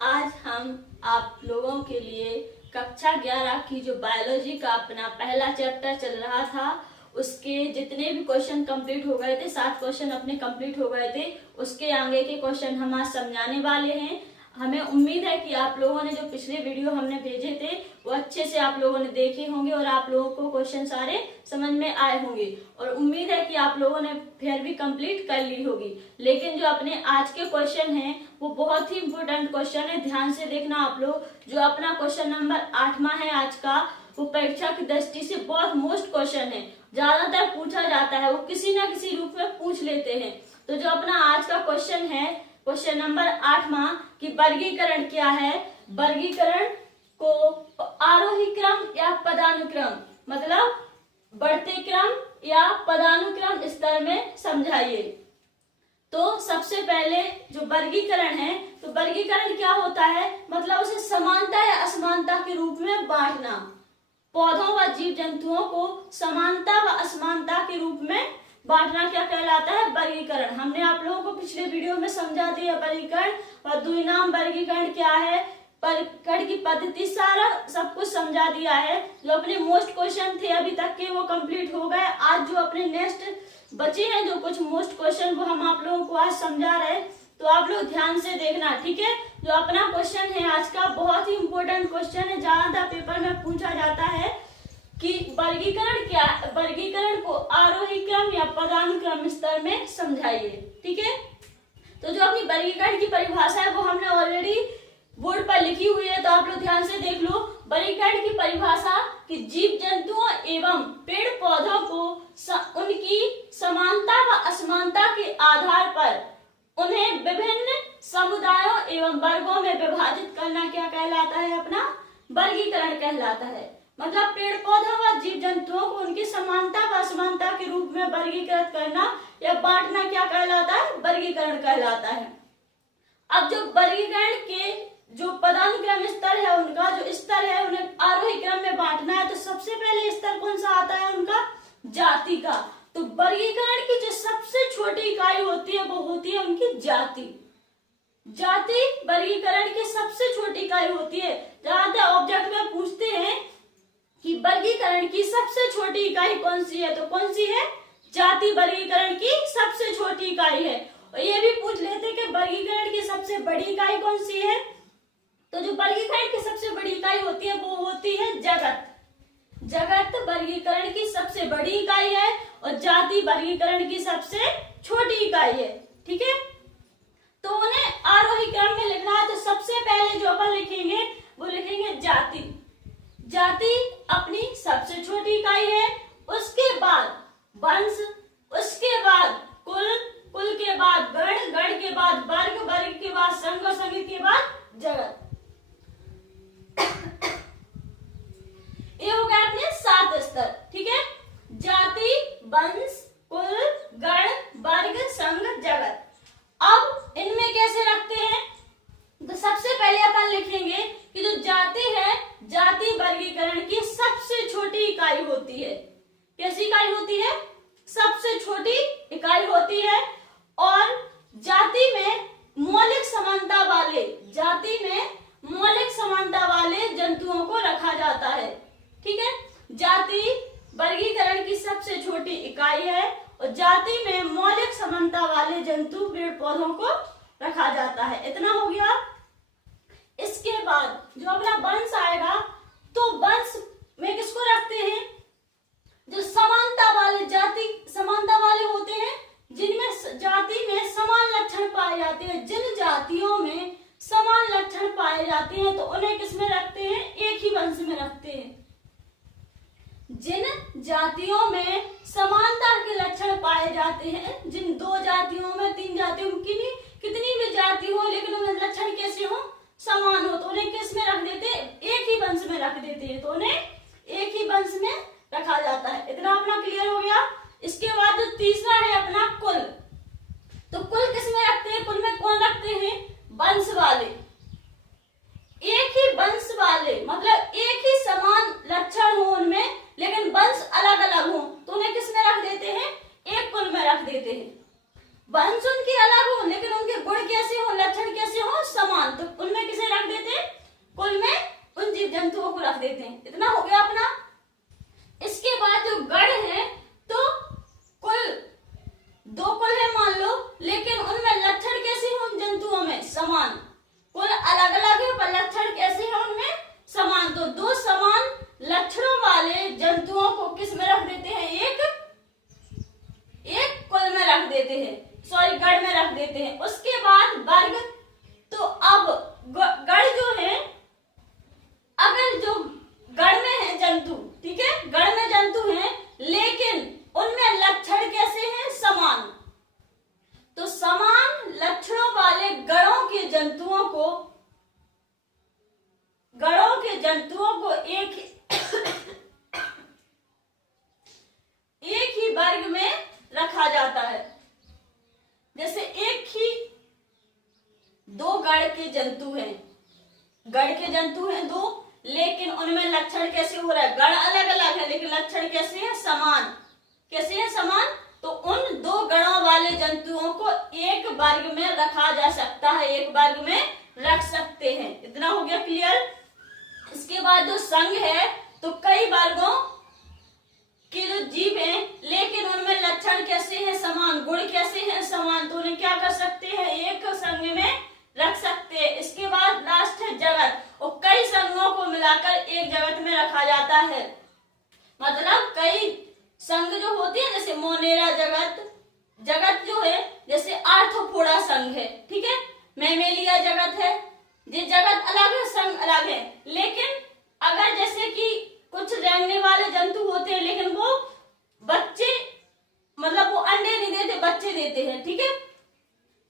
आज हम आप लोगों के लिए कक्षा 11 की जो बायोलॉजी का अपना पहला चैप्टर चल रहा था उसके जितने भी क्वेश्चन कंप्लीट हो गए थे, 7 क्वेश्चन अपने कंप्लीट हो गए थे, उसके आगे के क्वेश्चन हम आज समझाने वाले हैं। हमें उम्मीद है कि आप लोगों ने जो पिछले वीडियो हमने भेजे थे वो अच्छे से आप लोगों ने देखे होंगे और आप लोगों को क्वेश्चन सारे समझ में आए होंगे और उम्मीद है कि आप लोगों ने फिर भी कंप्लीट कर ली होगी। लेकिन जो अपने आज के क्वेश्चन हैं वो बहुत ही इंपॉर्टेंट क्वेश्चन है, ध्यान से देखना आप लोग। जो अपना क्वेश्चन नंबर 8वां है आज का, वो परीक्षा की दृष्टि से बहुत मोस्ट क्वेश्चन है, ज्यादातर पूछा जाता है, वो किसी ना किसी रूप में पूछ लेते हैं। तो जो अपना आज का क्वेश्चन है, क्वेश्चन नंबर 8वां कि वर्गीकरण क्या है। वर्गीकरण को आरोही क्रम या पदानुक्रम, मतलब बढ़ते क्रम या पदानुक्रम स्तर में समझाइए। तो सबसे पहले जो वर्गीकरण है, तो वर्गीकरण क्या होता है, मतलब उसे समानता या असमानता के रूप में बांटना। पौधों व जीव जंतुओं को समानता व असमानता के रूप में बांटना क्या कहलाता है, वर्गीकरण। हमने आप लोगों को पिछले वीडियो में समझा दिया वर्गीकरण और द्विनाम वर्गीकरण क्या है, वर्गीकरण की पद्धति, सारा सब कुछ समझा दिया है। जो अपने मोस्ट क्वेश्चन थे अभी तक के वो कंप्लीट हो गए। आज जो अपने नेक्स्ट बचे हैं जो कुछ मोस्ट क्वेश्चन, वो हम आप लोगों को आज समझा रहे हैं, तो आप लोग ध्यान से देखना, ठीक है। जो अपना क्वेश्चन है आज का बहुत ही इंपॉर्टेंट क्वेश्चन है, ज्यादा पेपर में पूछा जाता है कि वर्गीकरण क्या, वर्गीकरण को आरोही क्रम या पदानुक्रम स्तर में समझाइए, ठीक है। तो जो अपनी वर्गीकरण की परिभाषा है वो हमने ऑलरेडी बोर्ड पर लिखी हुई है, तो आप लोग ध्यान से देख लो। वर्गीकरण की परिभाषा कि जीव जंतुओं एवं पेड़ पौधों को उनकी समानता व असमानता के आधार पर उन्हें विभिन्न समुदायों एवं वर्गों में विभाजित करना क्या कहलाता है, अपना वर्गीकरण कहलाता है। मतलब पेड़ पौधों व जीव जंतुओं को उनकी समानता व असमानता के रूप में वर्गीकृत करना या बांटना क्या कहलाता है, वर्गीकरण कहलाता है। अब जो वर्गीकरण के जो पदानुक्रम स्तर है, उनका जो स्तर है उन्हें आरोही क्रम में बांटना है, तो सबसे पहले स्तर कौन सा आता है उनका, जाति का। तो वर्गीकरण की जो सबसे छोटी इकाई होती है वो होती है उनकी जाति। जाति वर्गीकरण की सबसे छोटी इकाई होती है। ज्यादातर ऑब्जेक्ट में पूछते हैं कि वर्गीकरण की सबसे छोटी इकाई कौन सी है, तो कौन सी है, जाति वर्गीकरण की सबसे छोटी इकाई है। और ये भी पूछ लेते हैं कि वर्गीकरण की सबसे बड़ी इकाई कौन सी है, तो जो वर्गीकरण की सबसे बड़ी इकाई होती है वो होती है जगत। जगत वर्गीकरण की सबसे बड़ी इकाई है और जाति वर्गीकरण की सबसे छोटी इकाई है, ठीक है। तो उन्हें आरोही क्रम में लिखना है, तो सबसे पहले जो अपन लिखेंगे वो लिखेंगे जाति। जाति अपनी सबसे छोटी इकाई है, उसके बाद वंश, उसके बाद कुल, कुल के बाद गण, गण के बाद वर्ग, वर्ग के बाद संघ और संघ के बाद जगत। ये हो गया अपने 7 स्तर, ठीक है। जाति, वंश, कुल, गण, वर्ग, संघ, जगत। अब इनमें कैसे रखते हैं, तो सबसे पहले अपन लिखेंगे कि जो जाति है, जाति वर्गीकरण की सबसे छोटी इकाई होती है। कैसी इकाई होती है, सबसे छोटी इकाई होती है। और जाति में मौलिक समानता वाले, जाति में मौलिक समानता वाले जंतुओं को रखा जाता है, ठीक है। जाति वर्गीकरण की सबसे छोटी इकाई है और जाति में मौलिक समानता वाले जंतु पेड़ पौधों को रखा जाता है। इतना हो गया। इसके बाद जो अपना वंश आएगा, तो वंश में किसको रखते हैं, जो समानता वाले, जाति समानता वाले होते हैं, जिनमें जाति में समान लक्षण पाए जाते हैं। जिन जातियों में समान लक्षण पाए जाते हैं तो उन्हें किसमें रखते हैं, एक ही वंश में रखते हैं। जिन जातियों में समानता के लक्षण पाए जाते हैं, जिन 2 जातियों में, 3 जातियों में, कितनी भी जाति हो लेकिन उनमें लक्षण कैसे हो, समान हो, तो उन्हें किस में रख देते हैं, एक ही वंश में रख देते हैं, तो उन्हें एक ही वंश में रखा जाता है। इतना अपना क्लियर हो गया। इसके बाद जो तीसरा है अपना कुल, तो कुल किस में रखते हैं, कुल में कौन रखते हैं, वंश वाले। एक ही वंश वाले मतलब एक ही समान लक्षण हो उनमें लेकिन वंश अलग अलग हो, तो उन्हें किस में रख देते हैं, एक कुल में रख देते हैं। वंश उनके अलग हो लेकिन उनके गुण कैसे हो, लक्षण कैसे हो, समान, तो उनमें किसे देते हैं। इतना हो गया अपना। इसके बाद जो गण है, तो कुल 2 कुल है मान लो, लेकिन उनमें लक्षण कैसे हैं उन जंतुओं में? समान। कुल अलग अलग है पर लक्षण कैसे हैं उनमें? समान। तो 2 समान लक्षणों वाले जंतुओं को किस में रख देते हैं? एक कुल में रख देते हैं, सॉरी गण में रख देते हैं। उसके बाद वर्ग। तो अब गण जो है, अगर जो गण में है जंतु, ठीक है, गण में जंतु हैं लेकिन उनमें लक्षण कैसे हैं? समान। तो समान लक्षणों वाले गणों के जंतुओं को एक ही वर्ग में रखा जाता है। जैसे एक ही 2 गण के जंतु हैं, गण के जंतु हैं 2, लेकिन उनमें लक्षण कैसे हो रहा है? गण अलग अलग है लेकिन लक्षण कैसे है? समान। कैसे है? समान। तो उन 2 गणों वाले जंतुओं को एक वर्ग में रखा जा सकता है, एक वर्ग में रख सकते हैं। इतना हो गया क्लियर। इसके बाद जो संघ है, तो कई वर्गों के जो जीव हैं लेकिन उनमें लक्षण कैसे हैं? समान। गुण कैसे हैं? समान। तो उन्हें क्या कर सकते हैं? एक संघ में रख सकते हैं। इसके बाद लास्ट है जगत, और कई संघों को मिलाकर एक जगत में रखा जाता है। मतलब कई संघ जो होती है, जैसे मोनेरा जगत जो है, जैसे आर्थ्रोपोडा संघ है, ठीक है, मैमेलिया जगत है। ये जगत अलग है, संघ अलग है। लेकिन अगर जैसे कि कुछ रेंगने वाले जंतु होते हैं लेकिन वो बच्चे, मतलब वो अंडे नहीं देते, बच्चे देते हैं, ठीक है।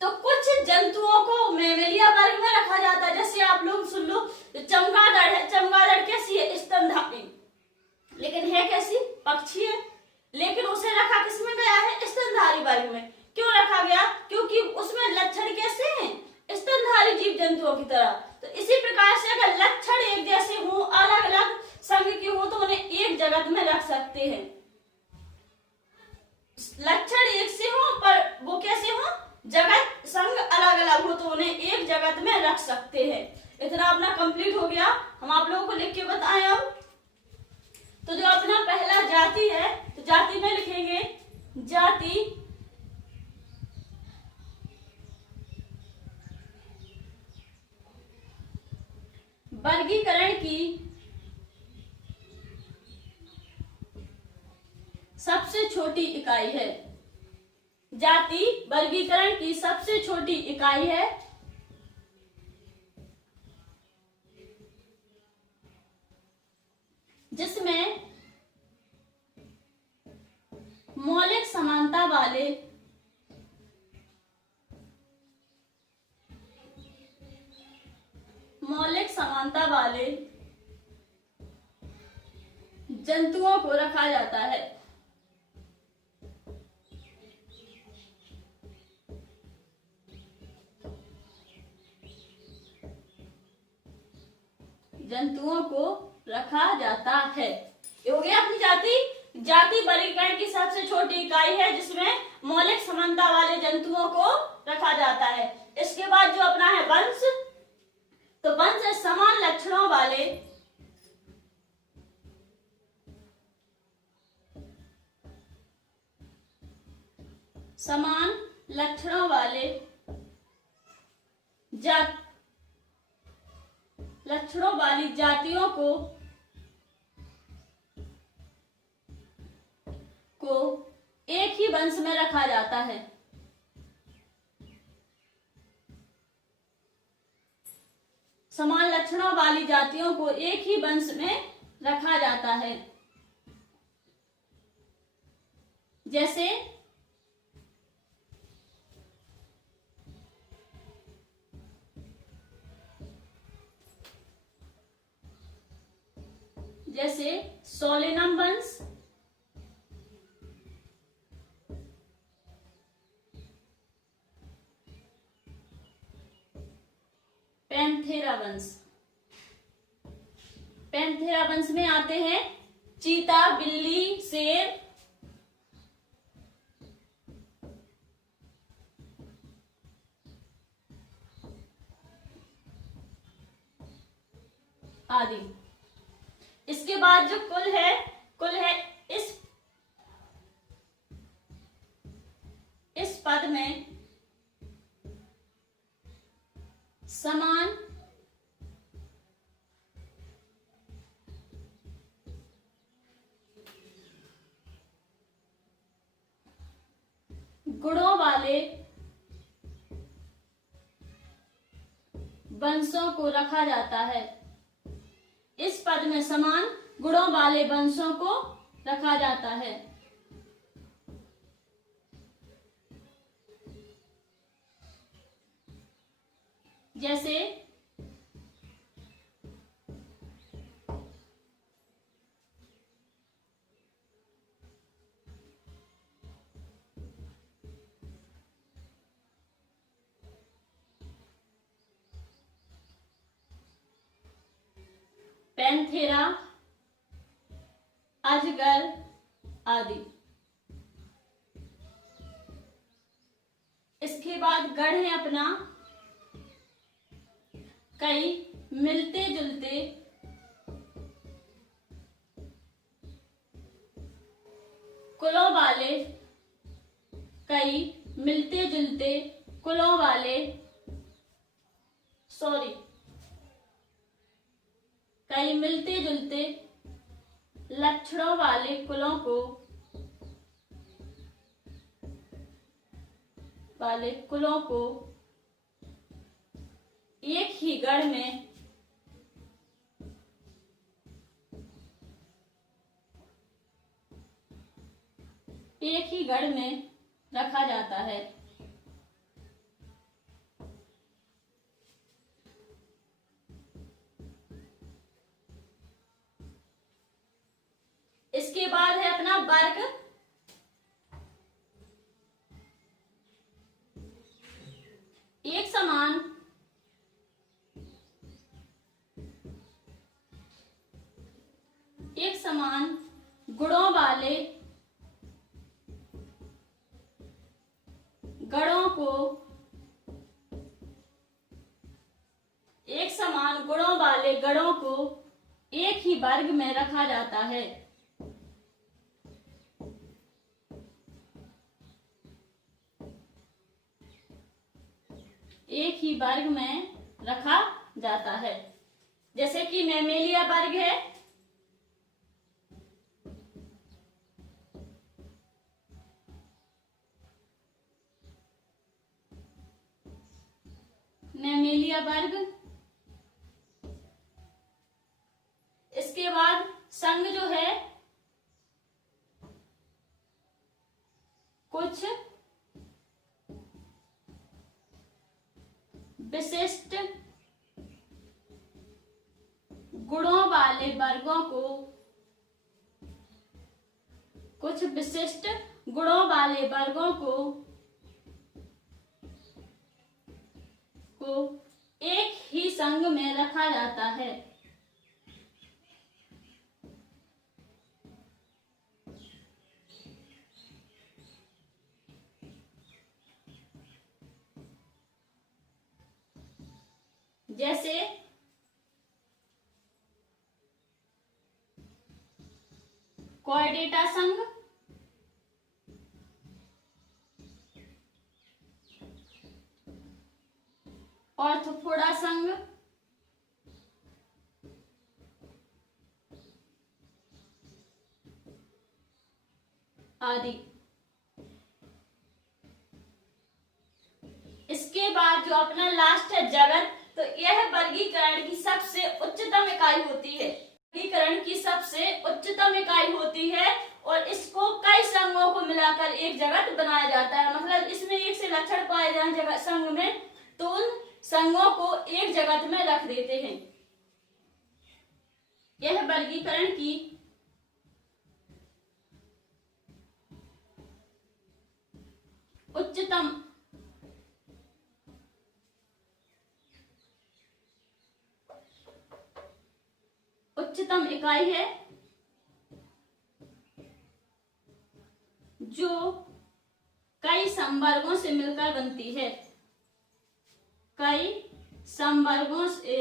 तो कुछ जंतुओं को मैमेलिया वर्ग में रखा जाता है। जैसे आप लोग सुन लो, चमगादड़ है, चमगादड़ कैसी है? स्तनधारी, लेकिन है कैसी? पक्षी है, लेकिन उसे रखा किसमें गया है? स्तनधारी वर्ग में। क्यों रखा गया? क्योंकि उसमें लक्षण कैसे हैं? स्तनधारी जीव जंतुओं की तरह। तो इसी प्रकार से अगर लक्षण एक जैसे हो, अलग अलग संघ के हो, तो उन्हें एक जगत में रख सकते हैं। लक्षण एक से हो पर वो कैसे हो? जगत संघ अलग अलग हो, तो उन्हें एक जगत में रख सकते हैं। इतना अपना कंप्लीट हो गया। हम आप लोगों को लिख के बताएं अब। तो जो अपना पहला जाति है, तो जाति में लिखेंगे जाति वर्गीकरण की सबसे छोटी इकाई है। जाति वर्गीकरण की सबसे छोटी इकाई है, जिसमें मौलिक समानता वाले जंतुओं को रखा जाता है। जंतुओं को रखा जाता है। ये हो गया अपनी जाति। जाति वर्गीकरण की सबसे छोटी इकाई है जिसमें मौलिक समानता वाले जंतुओं को रखा जाता है। इसके बाद जो अपना है वंश, तो वंश है समान लक्षणों वाले लक्षणों वाली जातियों को एक ही वंश में रखा जाता है। समान लक्षणों वाली जातियों को एक ही वंश में रखा जाता है। जैसे सोलेनम वंश, पैंथेरा वंश। पैंथेरा वंश में आते हैं चीता, बिल्ली, शेर, आदि। इसके बाद जो कुल है इस पद में समान गुणों वाले वंशों को रखा जाता है। इस पद में समान गुणों वाले वंशों को रखा जाता है। जैसे पैंथेरा, अजगर आदि। इसके बाद गढ़ है अपना कई मिलते जुलते कुलों वाले, कई मिलते जुलते कुलों वाले कई मिलते जुलते लक्षणों वाले कुलों को एक ही गढ़ में रखा जाता है। इसके बाद है अपना वर्ग। एक समान गुणों वाले गणों को एक ही वर्ग में रखा जाता है। एक ही वर्ग में रखा जाता है। जैसे कि मैमेलिया वर्ग है, मैमेलिया वर्ग। इसके बाद संघ जो है कुछ विशिष्ट गुणों वाले वर्गों को एक ही संघ में रखा जाता है। जैसे कोएडेटा संघ, ऑर्थोपोडा संघ, आदि। इसके बाद जो अपना लास्ट है जगत, तो यह वर्गीकरण की सबसे उच्चतम इकाई होती है। और इसको कई संघों को मिलाकर एक जगत बनाया जाता है। मतलब इसमें एक से लक्षण पाए जाए जगत संघ में, तो उन संघों को एक जगत में रख देते हैं। यह वर्गीकरण की उच्चतम इकाई है, जो कई संवर्गों से मिलकर बनती है। कई संवर्गों से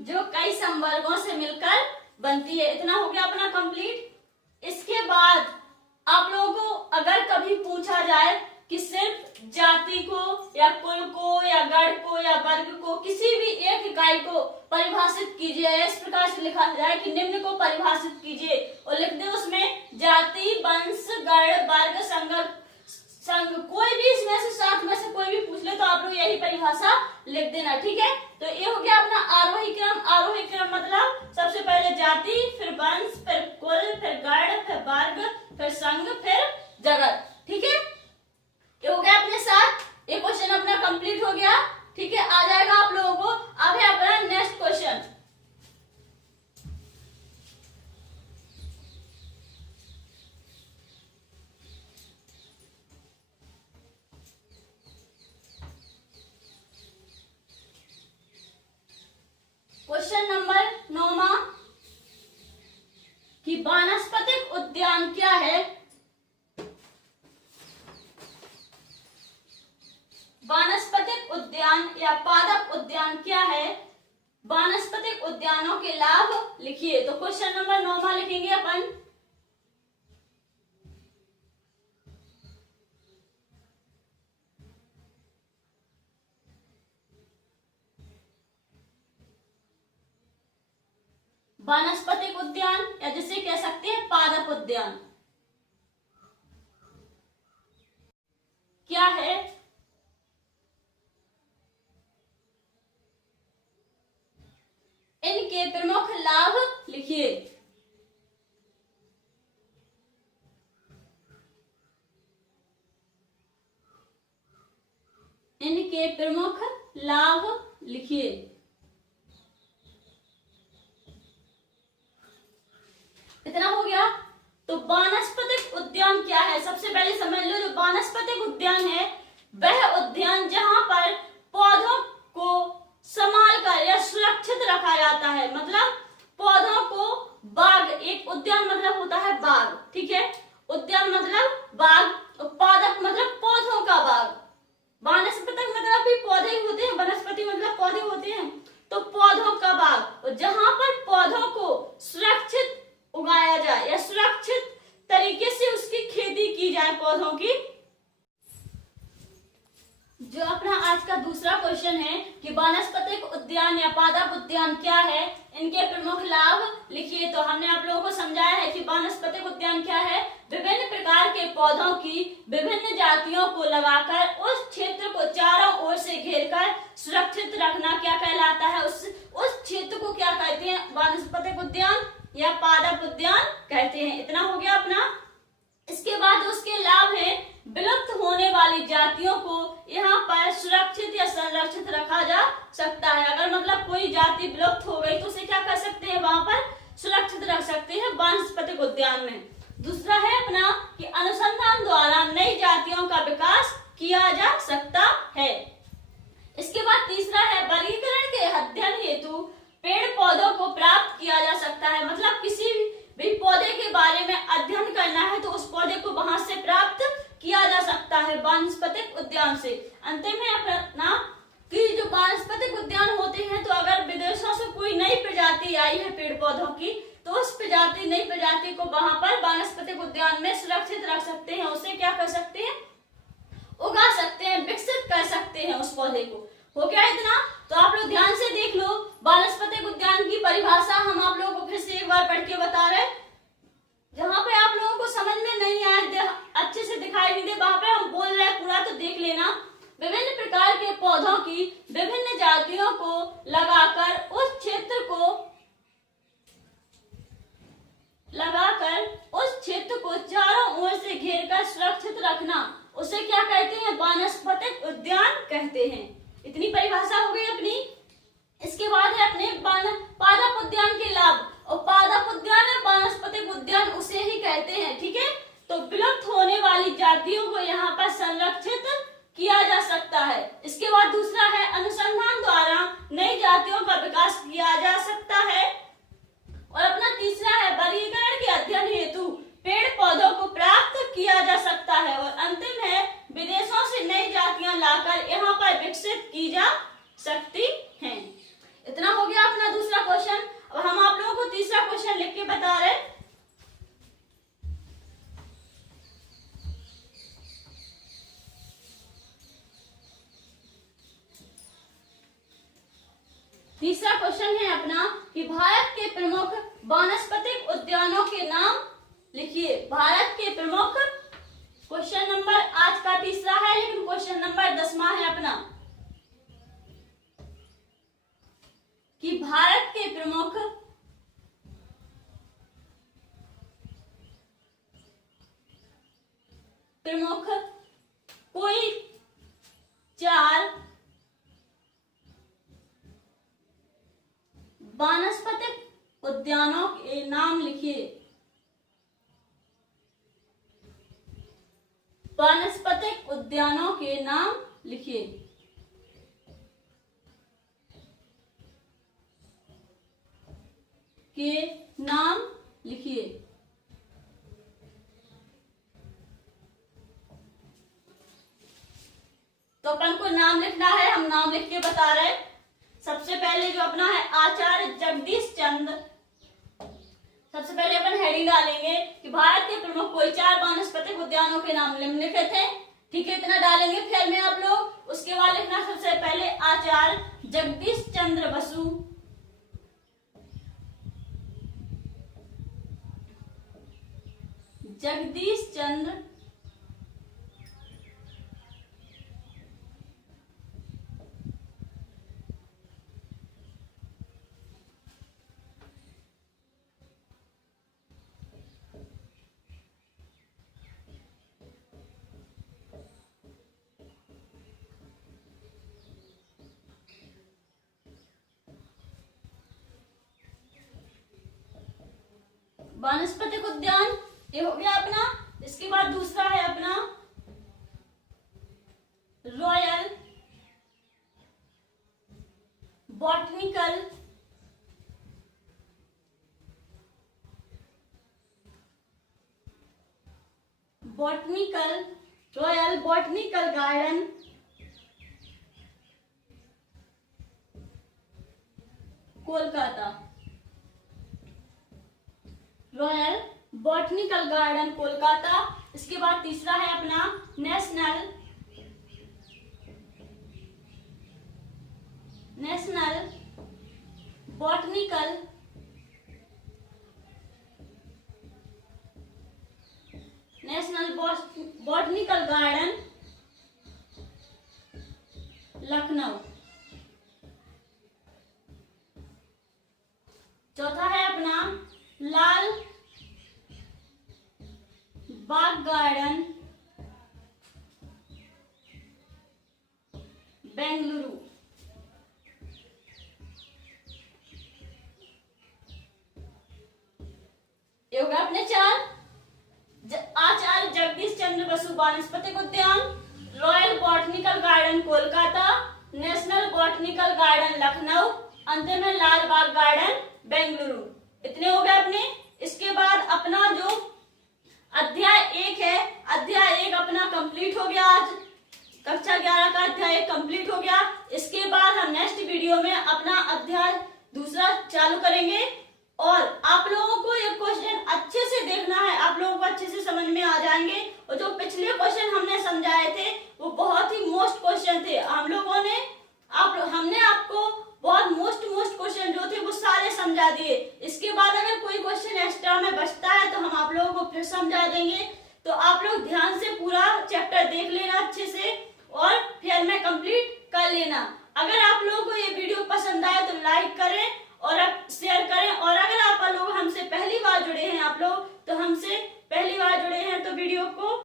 जो कई समवर्गों से मिलकर बनती है। इतना हो गया अपना कंप्लीट। इसके बाद आप लोगों को अगर कभी पूछा जाए कि सिर्फ जाति को या कुल को या गण को या वर्ग को किसी भी एक इकाई को परिभाषित कीजिए, इस प्रकार से लिखा जाए कि निम्न को परिभाषित कीजिए और लिख दे उसमें जाति, वंश, गण, वर्ग, संघ, कोई भी इसमें से सात में से कोई भी पूछ ले तो आप लोग यही परिभाषा लिख देना, ठीक है। तो ये हो गया अपना आरोही क्रम। आरोही क्रम मतलब सबसे पहले जाति, फिर वंश, फिर कुल, फिर गण, फिर वर्ग, फिर संघ, फिर जगत, ठीक है। ये हो गया अपने साथ, ये क्वेश्चन अपना कंप्लीट हो गया, ठीक है। आ जाएगा आप लोगों को। अब है अपना नेक्स्ट क्वेश्चन। क्वेश्चन नंबर 9 कि वानस्पतिक उद्यान क्या है। वानस्पतिक उद्यान या पादप उद्यान क्या है। वानस्पतिक उद्यानों के लाभ लिखिए। तो क्वेश्चन नंबर 9 लिखेंगे अपन। वानस्पतिक उद्यान या जिसे कह सकते हैं पादप उद्यान क्या है। इनके प्रमुख लाभ लिखिए। इनके प्रमुख लाभ लिखिए। इतना हो गया। तो वानस्पतिक उद्यान क्या है, सबसे पहले समझ लो। जो वानस्पतिक उद्यान है वह उद्यान जहां पर पौधों को संभाल कर या सुरक्षित रखा जाता है। मतलब पौधों को बाग, एक उद्यान मतलब होता है बाग, ठीक है। उद्यान मतलब बाग, पादप मतलब पौधों का बाग। वानस्पतिक मतलब भी पौधे ही होते हैं, वनस्पति मतलब पौधे होते हैं। तो पौधों का बाग, और जहां पर पौधों को सुरक्षित उगाया जाए या सुरक्षित तरीके से उसकी खेती की जाए पौधों की। जो अपना आज का दूसरा क्वेश्चन है कि वानस्पतिक उद्यान या पादप उद्यान क्या है, इनके प्रमुख लाभ लिखिए। तो हमने आप लोगों को समझाया है कि वानस्पतिक उद्यान क्या है। विभिन्न प्रकार के पौधों की विभिन्न जातियों को लगाकर उस क्षेत्र को चारों ओर से घेरकर सुरक्षित रखना क्या कहलाता है, उस क्षेत्र को क्या कहते हैं, वानस्पतिक उद्यान या पादप उद्यान कहते हैं। इतना हो गया अपना। इसके बाद उसके लाभ है, विलुप्त होने वाली जातियों को यहाँ पर सुरक्षित या संरक्षित रखा जा सकता है। अगर मतलब कोई जाति विलुप्त हो गई तो उसे क्या कर सकते हैं, वहां पर सुरक्षित रख सकते हैं वानस्पतिक उद्यान में। दूसरा है अपना कि अनुसंधान द्वारा नई जातियों का विकास किया जा सकता है। इसके बाद तीसरा है वर्गीकरण के अध्ययन हेतु पेड़ पौधों को प्राप्त किया जा सकता है। मतलब किसी भी पौधे के बारे में अध्ययन करना है तो उस पौधे को वहां से प्राप्त किया जा सकता है वानस्पतिक उद्यान से। अंतिम है अपना कि जो वानस्पतिक उद्यान होते हैं तो अगर विदेशों से कोई नई प्रजाति आई है पेड़ पौधों की तो उस नई प्रजाति को वहां पर वानस्पतिक उद्यान में सुरक्षित रख सकते हैं। उसे क्या कर सकते हैं, उगा सकते हैं, विकसित कर सकते हैं उस पौधे को। हो गया इतना। तो आप लोग ध्यान से देख लो। वानस्पतिक उद्यान की परिभाषा हम आप लोगों को फिर से एक बार पढ़ के बता रहे हैं। जहां पे आप लोगों को समझ में नहीं आए, अच्छे से दिखाई नहीं दे, वहां पे हम बोल रहे हैं पूरा तो देख लेना। विभिन्न प्रकार के पौधों की विभिन्न जातियों को लगाकर उस क्षेत्र को चारों ओर से घेरकर सुरक्षित रखना, उसे क्या कहते हैं, वानस्पतिक उद्यान कहते हैं। इतनी परिभाषा हो गई अपनी। इसके बाद है अपने पादप उद्यान के लाभ। और पादप उद्यान है वानस्पतिक उद्यान उसे ही कहते हैं, ठीक है। तो विलुप्त होने वाली जातियों को यहाँ पर संरक्षित किया जा सकता है। इसके बाद दूसरा है अनुसंधान द्वारा नई जातियों का विकास किया जा सकता है। और अपना तीसरा है वर्गीकरण के अध्ययन हेतु पेड़ पौधों को प्राप्त किया जा सकता है। और अंतिम है विदेशों से नई जातियां लाकर यहाँ पर विकसित की जा सकती तीसरा क्वेश्चन है अपना कि भारत के प्रमुख वानस्पतिक उद्यानों के नाम लिखिए। भारत के प्रमुख, क्वेश्चन नंबर आज का तीसरा है, लेकिन क्वेश्चन नंबर 10वां है अपना कि भारत के प्रमुख कोई 4 वानस्पतिक उद्यानों के नाम लिखिए। वानस्पतिक उद्यानों के नाम लिखिए। के नाम लिखिए। तो अपन को नाम लिखना है, हम नाम लिख के बता रहे हैं। सबसे पहले जो अपना है आचार्य जगदीश चंद्र, सबसे पहले अपन हेडिंग डालेंगे कि भारत के प्रमुख कोई 4 वानस्पतिक उद्यानों के नाम निम्नलिखित हैं। ठीक है, इतना डालेंगे ख्याल में आप लोग। उसके बाद लिखना सबसे पहले आचार्य जगदीश चंद्र बसु, जगदीश चंद्र वानस्पतिक उद्यान, ये हो गया अपना। इसके बाद दूसरा है अपना royal botanical royal botanical garden Kolkata, royal botanical garden Kolkata. इसके बाद तीसरा है अपना नेशनल बॉटनिकल गार्डन लखनऊ। चौथा है अपना लाल बाग गार्डन बेंगलुरु। ये होगा अपने 4। आचार्य जगदीश चंद्र बसु वानस्पतिक उद्यान, royal botanical garden Kolkata, national botanical garden Lucknow, अंत में लाल बाग गार्डन बेंगलुरु। इतने हो गए अपने। इसके बाद अपना जो अध्याय 1 है, अध्याय 1 अपना कंप्लीट हो गया। आज कक्षा 11 का अध्याय 1 कंप्लीट हो गया। इसके बाद हम नेक्स्ट वीडियो में अपना अध्याय 2 चालू करेंगे। और आप लोगों को ये क्वेश्चन अच्छे से देखना है, आप लोगों को अच्छे से समझ में आ जाएंगे। और जो पिछले क्वेश्चन हमने समझाए थे वो बहुत ही मोस्ट क्वेश्चन थे। हमने आपको बहुत मोस्ट क्वेश्चन जो थे वो सारे समझा दिए। इसके बाद अगर कोई क्वेश्चन एक्स्ट्रा में बचता है तो हम आप लोगों को फिर समझा देंगे। तो आप लोग ध्यान से पूरा चैप्टर देख लेना अच्छे से।